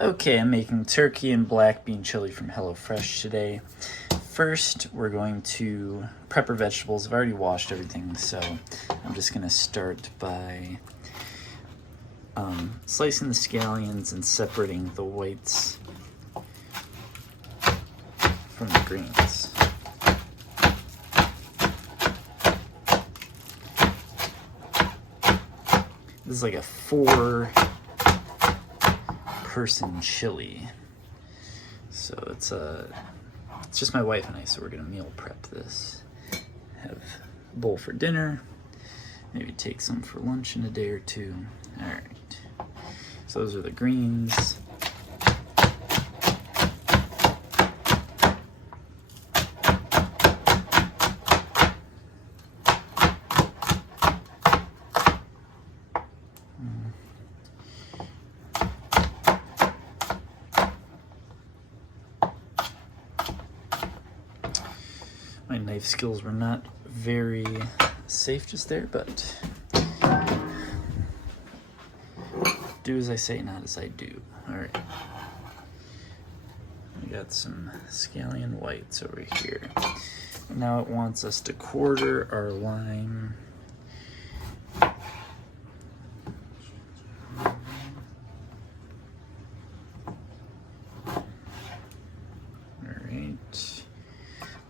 Okay, I'm making turkey and black bean chili from HelloFresh today. First, we're going to prep our vegetables. I've already washed everything, so I'm just going to start by slicing the scallions and separating the whites from the greens. This is like a 4-person chili. So it's just my wife and I, so we're gonna meal prep this. Have a bowl for dinner, maybe take some for lunch in a day or two. All right, so those are the greens. My knife skills were not very safe just there, but do as I say, not as I do. All right. We got some scallion whites over here. Now it wants us to quarter our lime.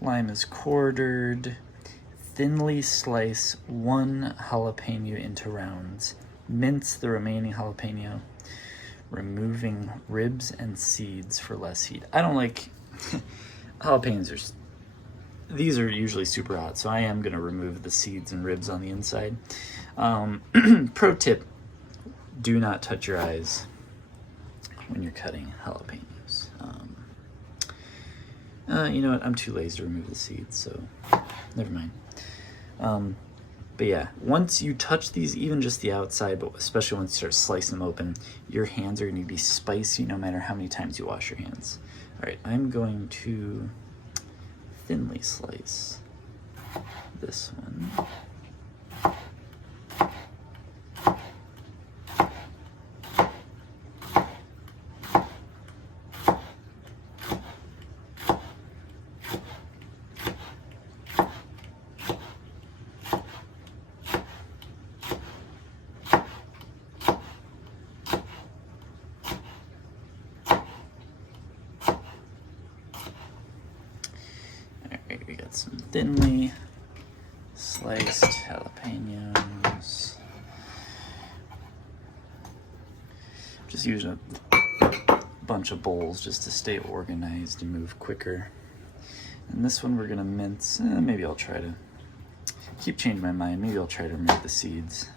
Lime is quartered. Thinly slice 1 jalapeno into rounds. Mince the remaining jalapeno, removing ribs and seeds for less heat. I don't like jalapenos. These are usually super hot, so I am going to remove the seeds and ribs on the inside. Pro tip, do not touch your eyes when you're cutting jalapenos. You know what? I'm too lazy to remove the seeds, so never mind. But yeah, once you touch these, even just the outside, but especially once you start slicing them open, your hands are going to be spicy no matter how many times you wash your hands. All right, I'm going to thinly slice this one. We got some thinly sliced jalapenos. Just using a bunch of bowls just to stay organized and move quicker. And this one we're gonna mince. Maybe I'll try to keep changing my mind. Maybe I'll try to remove the seeds.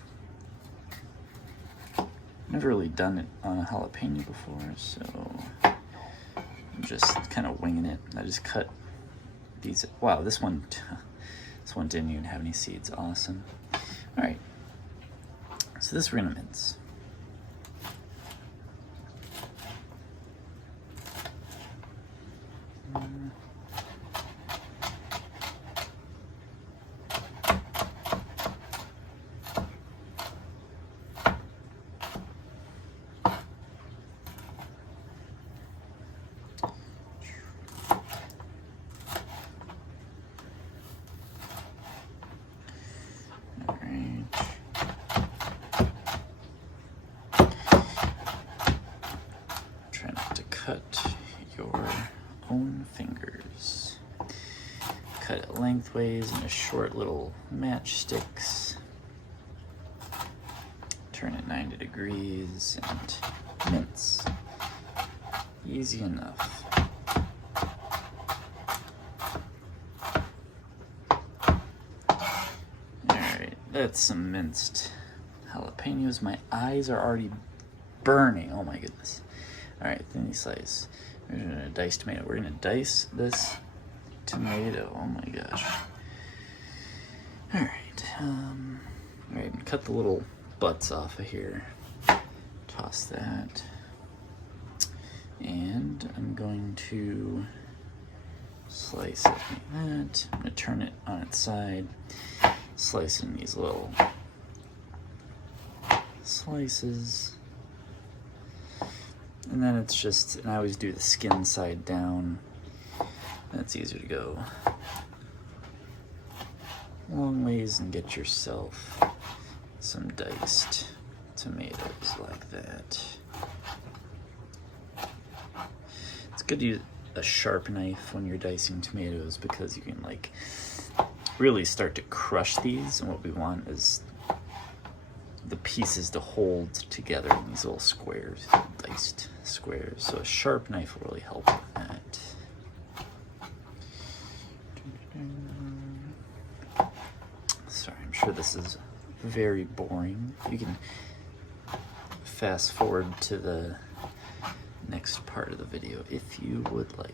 Never really done it on a jalapeno before, so I'm just kind of winging it. I just cut these. Wow, this one didn't even have any seeds. Awesome. All right, so this we're gonna mince. Cut your own fingers. Cut it lengthways into short little matchsticks. Turn it 90 degrees and mince. Easy enough. Alright, that's some minced jalapenos. My eyes are already burning. Oh my goodness. All right, thinly slice. We're gonna dice tomato. We're gonna dice this tomato. Oh my gosh. All right. All right, cut the little butts off of here. Toss that. And I'm going to slice it like that. I'm gonna turn it on its side. Slice in these little slices. And then it's just, and I always do the skin side down. That's easier to go long ways and get yourself some diced tomatoes like that. It's good to use a sharp knife when you're dicing tomatoes because you can like really start to crush these, and what we want is the pieces to hold together in these little squares, diced squares. So a sharp knife will really help with that. Sorry, I'm sure this is very boring. You can fast forward to the next part of the video if you would like.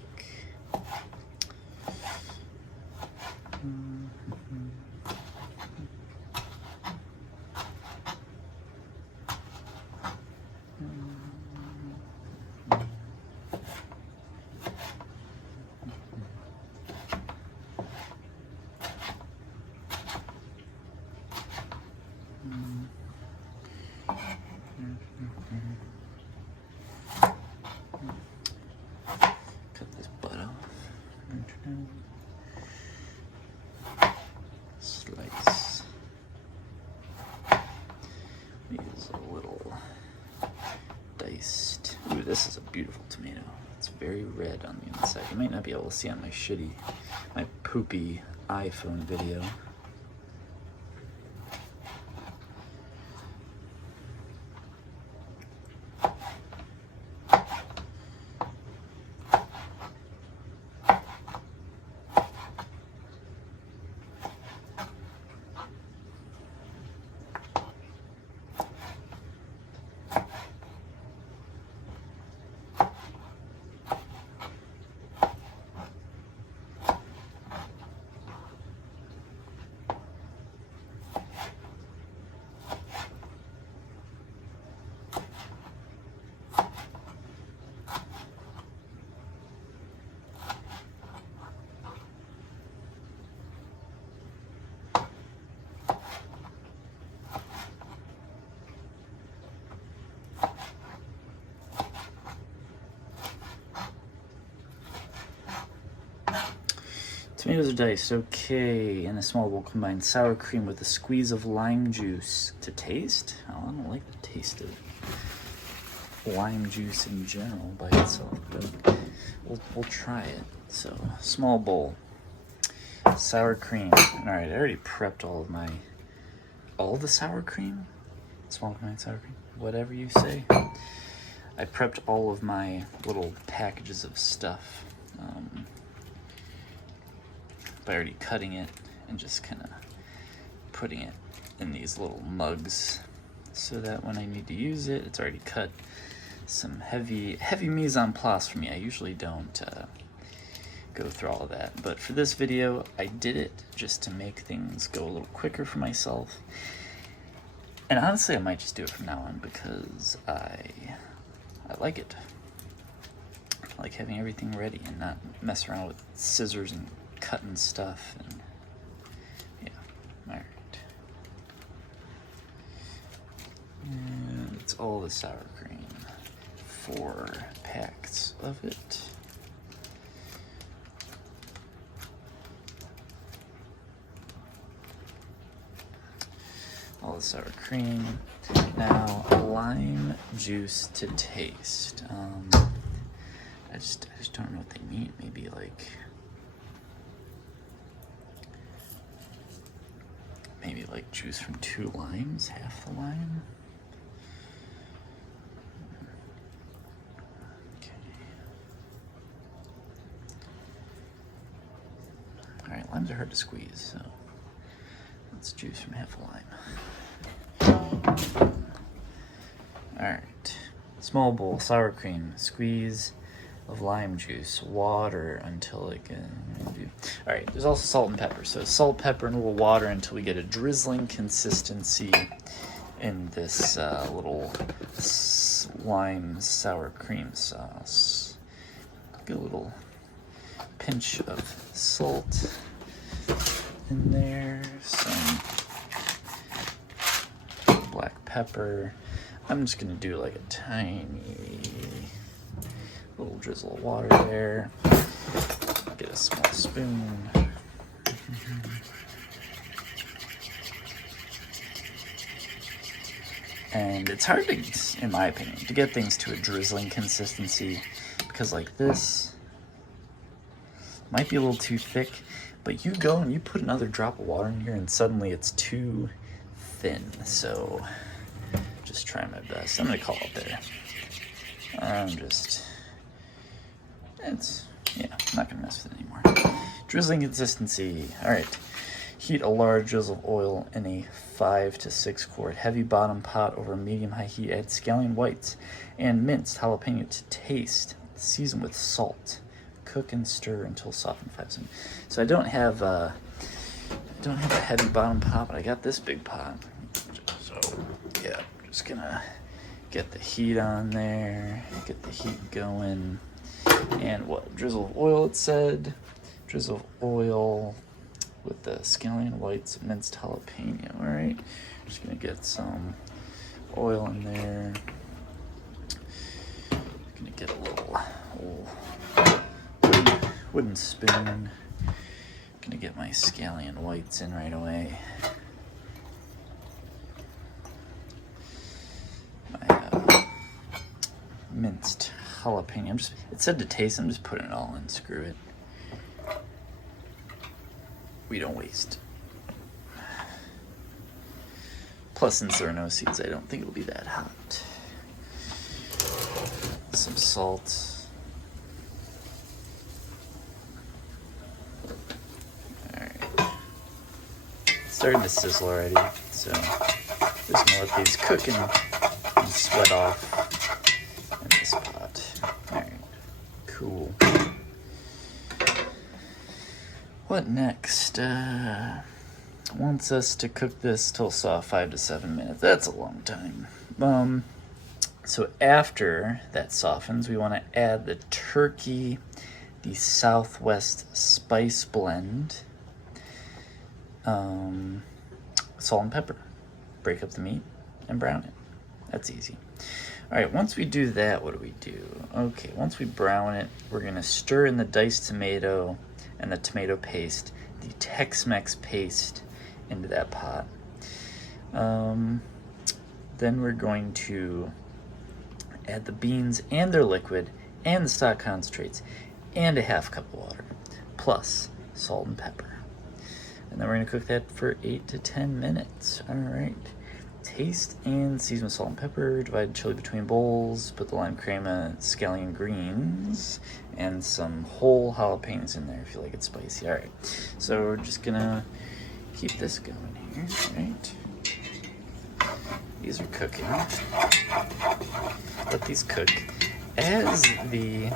Cut this butt off. Slice. Use a little diced. Ooh, this is a beautiful tomato. It's very red on the inside. You might not be able to see on my poopy iPhone video. Tomatoes are diced. Okay, in a small bowl, combine sour cream with a squeeze of lime juice to taste. Oh, I don't like the taste of lime juice in general by itself, but we'll try it. So, small bowl, sour cream. All right, I already prepped all the sour cream, small combined sour cream, whatever you say. I prepped all of my little packages of stuff. By already cutting it and just kind of putting it in these little mugs so that when I need to use it, it's already cut. Some heavy mise en place for me. I usually don't go through all of that, but for this video, I did it just to make things go a little quicker for myself. And honestly, I might just do it from now on because I like it. I like having everything ready and not mess around with scissors and cutting stuff. And yeah, all right. And it's all the sour cream, 4 packs of it. All the sour cream. Now, lime juice to taste. I just don't know what they mean. Maybe like juice from 2 limes, half the lime. Okay. All right, limes are hard to squeeze, so let's juice from half a lime. All right, small bowl, sour cream, squeeze of lime juice, water until it can do. All right, there's also salt and pepper. So salt, pepper, and a little water until we get a drizzling consistency in this little lime sour cream sauce. Get a little pinch of salt in there, some black pepper. I'm just gonna do like a tiny little drizzle of water there. Get a small spoon. And it's hard to, in my opinion, to get things to a drizzling consistency because like this might be a little too thick, but you go and you put another drop of water in here and suddenly it's too thin. So just try my best. I'm gonna call it there. I'm not gonna mess with it anymore. Drizzling consistency. All right. Heat a large drizzle of oil in a 5 to 6 quart heavy bottom pot over medium-high heat. Add scallion whites and minced jalapeno to taste. Season with salt. Cook and stir until softened 5 seconds. So I don't have a heavy bottom pot, but I got this big pot. So yeah, just gonna get the heat on there, get the heat going, and what? Drizzle of oil, it said. Drizzle of oil with the scallion whites, minced jalapeno. All right, just gonna get some oil in there. Gonna get a little wooden spoon. Gonna get my scallion whites in right away. My minced jalapeno. It said to taste. I'm just putting it all in. Screw it. We don't waste. Plus, since there are no seeds, I don't think it'll be that hot. Some salt. Alright. It's starting to sizzle already, so just gonna let these cook and sweat off in this pot. Alright. Cool. What next? Wants us to cook this till 5 to 7 minutes. That's a long time. So after that softens, we want to add the turkey, the Southwest spice blend, salt and pepper. Break up the meat and brown it. That's easy. All right, once we do that, what do? Okay, once we brown it, we're gonna stir in the diced tomato and the tomato paste, the Tex-Mex paste into that pot. Then we're going to add the beans and their liquid and the stock concentrates and a half cup of water, plus salt and pepper. And then we're gonna cook that for 8 to 10 minutes. All right. Taste and season with salt and pepper. Divide chili between bowls. Put the lime crema, scallion greens, and some whole jalapenos in there if you like it spicy. All right. So we're just gonna keep this going here. All right. These are cooking. Let these cook. As the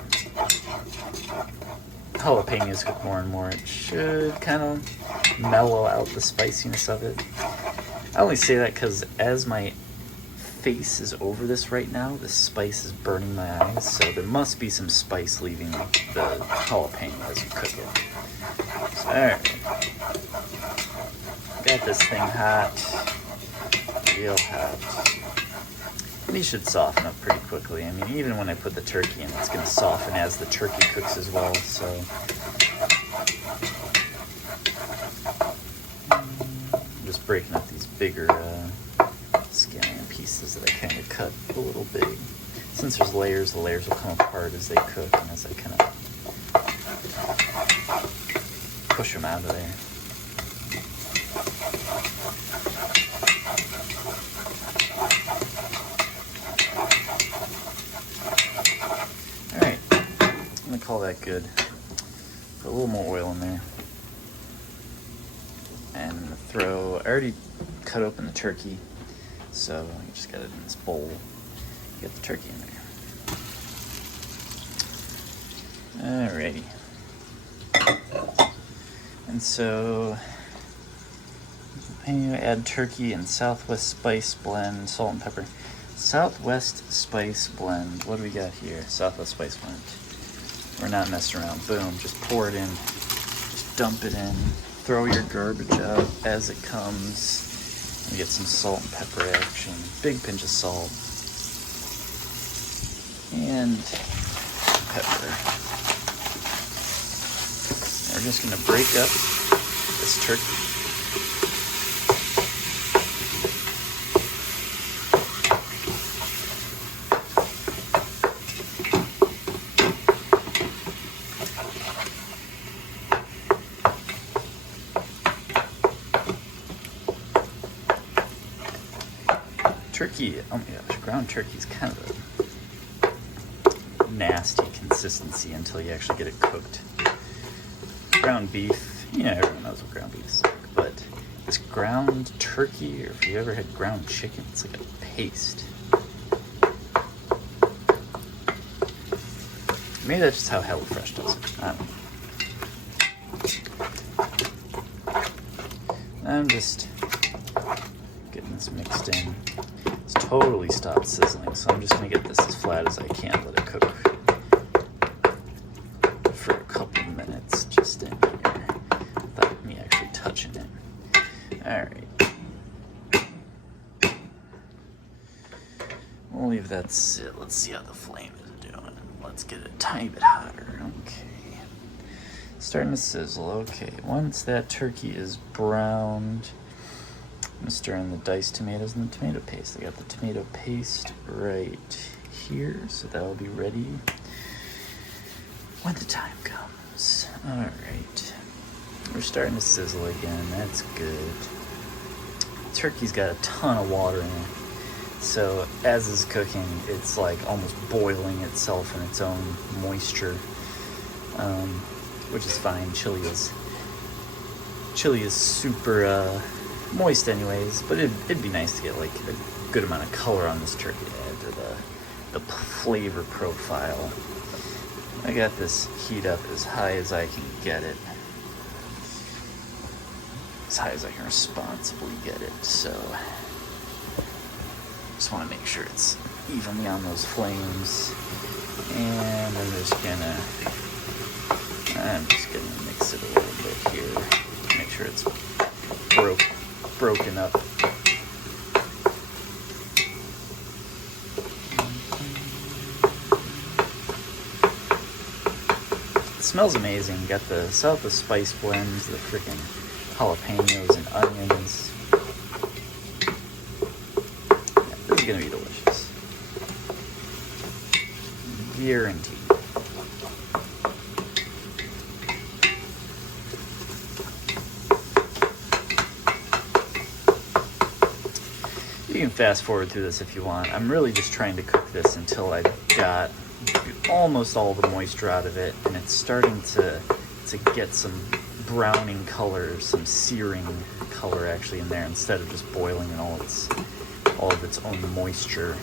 jalapenos cook more and more, it should kind of mellow out the spiciness of it. I only say that because as my face is over this right now, the spice is burning my eyes, so there must be some spice leaving the jalapeno as you cook it. So, alright. Got this thing hot. Real hot. And these should soften up pretty quickly. I mean, even when I put the turkey in, it's going to soften as the turkey cooks as well, so... just breaking up these bigger scallion pieces that I kind of cut a little big. Since there's layers, the layers will come apart as they cook and as I kind of push them out of there. Alright, I'm going to call that good. Put a little more oil in there. And I already cut open the turkey, so I just got it in this bowl. Get the turkey in there. Alrighty. And so, add turkey and Southwest spice blend, salt and pepper. Southwest spice blend, what do we got here? Southwest spice blend. We're not messing around. Boom, just pour it in. Just dump it in. Throw your garbage out as it comes. And get some salt and pepper action. Big pinch of salt. And pepper. We're just going to break up this turkey. Turkey, oh my gosh, ground turkey is kind of a nasty consistency until you actually get it cooked. Ground beef, everyone knows what ground beef is like, but this ground turkey, or if you ever had ground chicken, it's like a paste. Maybe that's just how HelloFresh does it. I don't know. I'm just getting this mixed in. It's totally stopped sizzling, so I'm just going to get this as flat as I can, let it cook for a couple minutes just in here without me actually touching it. Alright. We'll leave that sit. Let's see how the flame is doing. Let's get it a tiny bit hotter. Okay. Starting to sizzle. Okay. Once that turkey is browned, I'm gonna stir in the diced tomatoes and the tomato paste. I got the tomato paste right here, so that will be ready when the time comes. All right, we're starting to sizzle again. That's good. Turkey's got a ton of water in it, so as it's cooking, it's like almost boiling itself in its own moisture, which is fine. Chili is super moist anyways, but it'd be nice to get like a good amount of color on this turkey to add to the flavor profile. I got this heat up as high as I can get it, as high as I can responsibly get it, so just want to make sure it's evenly on those flames. And I'm just gonna mix it a little bit here, make sure it's broken up. It smells amazing. You got the spice blends, the freaking jalapenos and onions. Yeah, this is gonna be delicious. Guaranteed. You can fast forward through this if you want. I'm really just trying to cook this until I've got almost all the moisture out of it, and it's starting to get some browning color, some searing color actually in there, instead of just boiling in all of its own moisture.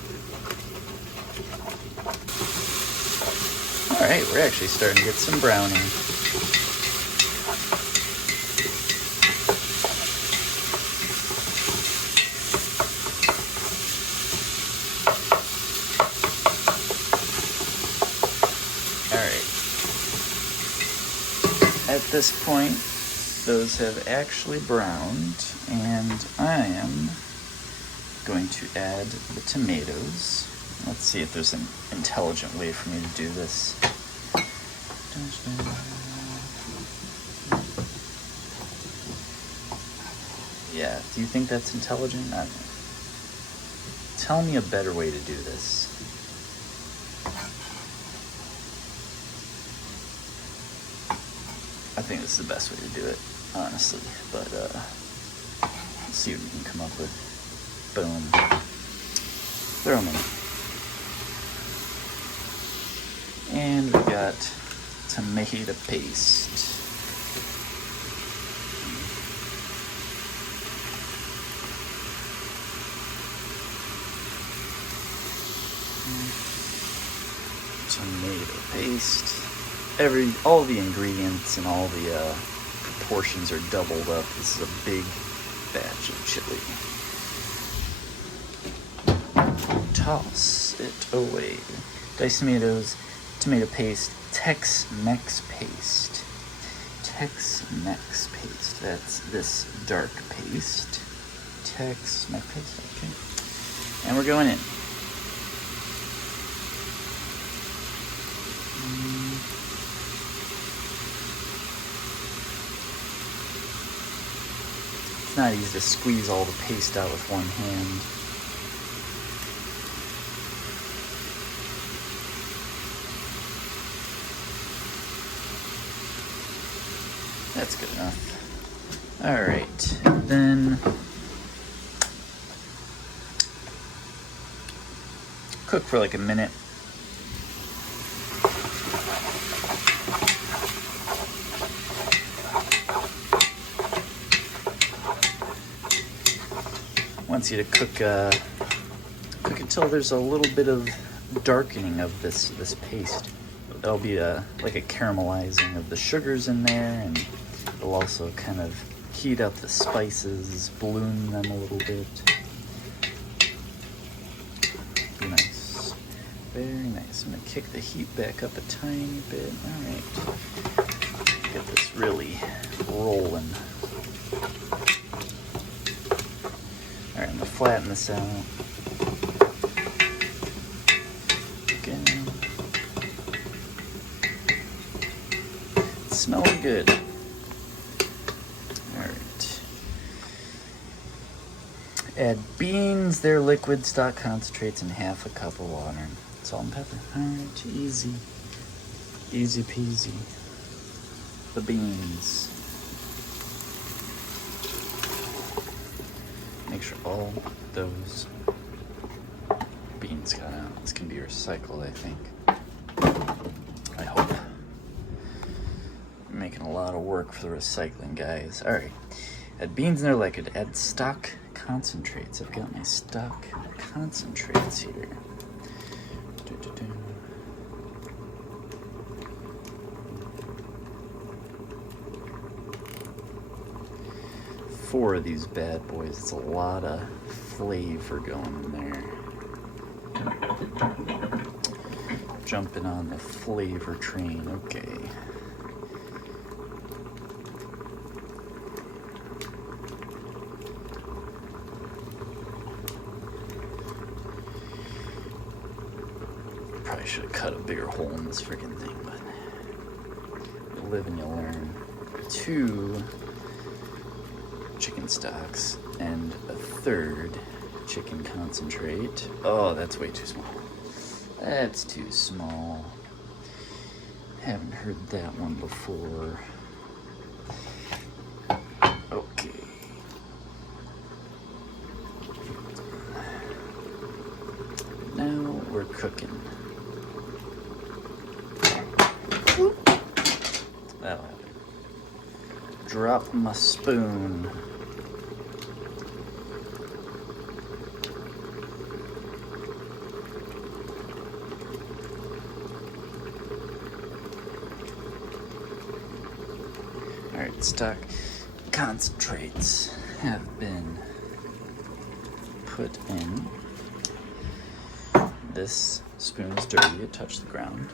All right, we're actually starting to get some browning. At this point, those have actually browned, and I am going to add the tomatoes. Let's see if there's an intelligent way for me to do this. Yeah, do you think that's intelligent? I don't know. Tell me a better way to do this. I think this is the best way to do it, honestly, but let's see what we can come up with. Boom. Throw them in. And we got tomato paste. Tomato paste. All the ingredients and all the proportions are doubled up. This is a big batch of chili. Toss it away. Diced tomatoes, tomato paste, Tex-Mex paste. Tex-Mex paste. That's this dark paste. Tex-Mex paste, okay. And we're going in. not easy to squeeze all the paste out with one hand. That's good enough. All right, then cook for like a minute. Wants you to cook until there's a little bit of darkening of this paste. There'll be like a caramelizing of the sugars in there, and it'll also kind of heat up the spices, bloom them a little bit. Nice, very nice. I'm gonna kick the heat back up a tiny bit. All right, get this really rolling. All right, I'm gonna flatten this out. Again. It's smelling good. All right. Add beans, their liquid, stock concentrates, and half a cup of water. Salt and pepper. All right, easy. Easy peasy. The beans. Make sure all those beans got out. This can be recycled, I think. I hope. I'm making a lot of work for the recycling guys. All right. Add beans in their liquid. Add stock concentrates. I've got my stock concentrates here. Do-do-do. 4 of these bad boys. It's a lot of flavor going in there. Jumping on the flavor train. Okay. Probably should have cut a bigger hole in this freaking thing, but you live and you learn. 2 chicken stocks and a 3rd chicken concentrate. Oh, that's way too small. That's too small. Haven't heard that one before. Okay. Now we're cooking. That'll happen. Drop my spoon. Alright, stock concentrates have been put in. This spoon is dirty, it touched the ground.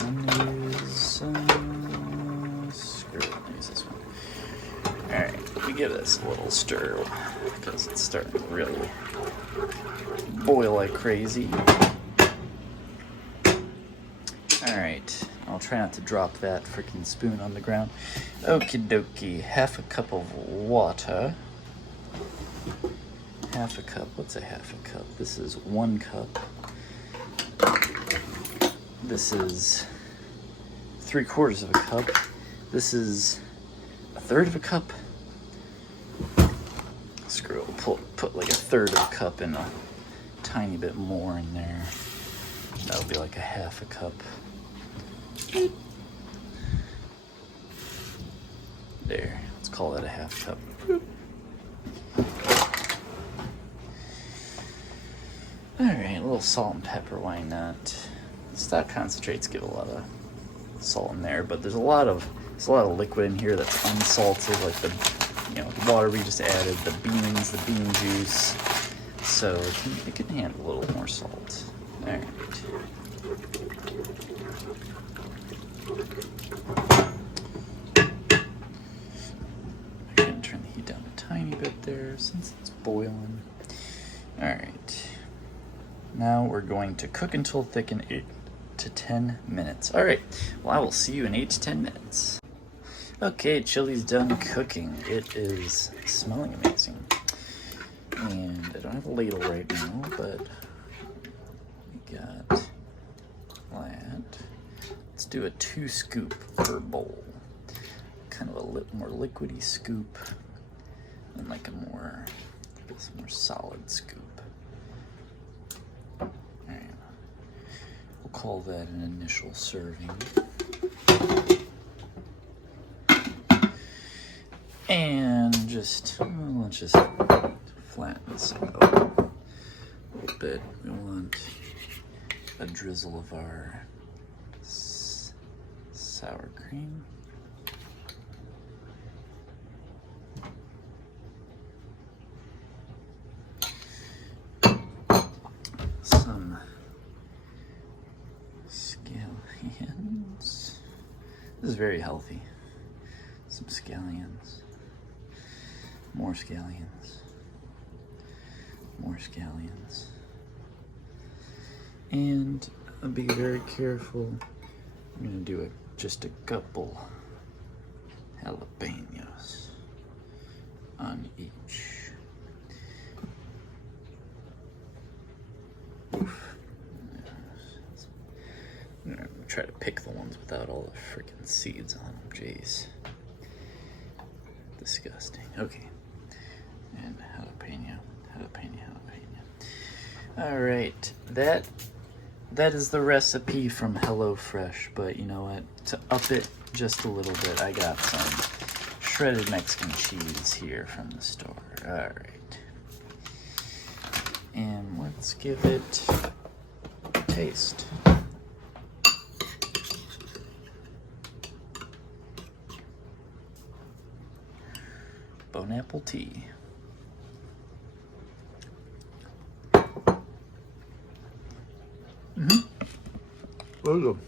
And use, screw it, I'll use this one. Alright, we give this a little stir because it's starting to really boil like crazy. Alright, I'll try not to drop that freaking spoon on the ground. Okie dokie, half a cup of water. Half a cup, what's a half a cup? This is 1 cup. This is 3/4 of a cup. This is 1/3 of a cup. Screw it, we'll put like 1/3 of a cup and a tiny bit more in there. That'll be like a half a cup. There, let's call that a half cup. Alright, a little salt and pepper, why not? Stock concentrates give a lot of salt in there, but there's a lot of liquid in here that's unsalted, like the the water we just added, the beans, the bean juice. So it can handle a little more salt. Alright. I'm gonna turn the heat down a tiny bit there since it's boiling. Alright. Now we're going to cook until thick in 8 to 10 minutes. Alright, well I will see you in 8 to 10 minutes. Okay, chili's done cooking. It is smelling amazing. And I don't have a ladle right now, but we got that. Let's do a 2 scoop per bowl. Kind of a more liquidy scoop and like a more solid scoop. All right. We'll call that an initial serving. And let's just flatten this out a little bit. We want a drizzle of our sour cream. Some scallions. This is very healthy. Some scallions. More scallions. More scallions. And I'll be very careful. I'm gonna do just a couple jalapenos on each. Oof. I'm gonna try to pick the ones without all the freaking seeds on them. Jeez. Disgusting. Okay. And jalapeno. All right. That is the recipe from HelloFresh, but you know what? To up it just a little bit, I got some shredded Mexican cheese here from the store. All right. And let's give it a taste. Bon apple tea. Very good.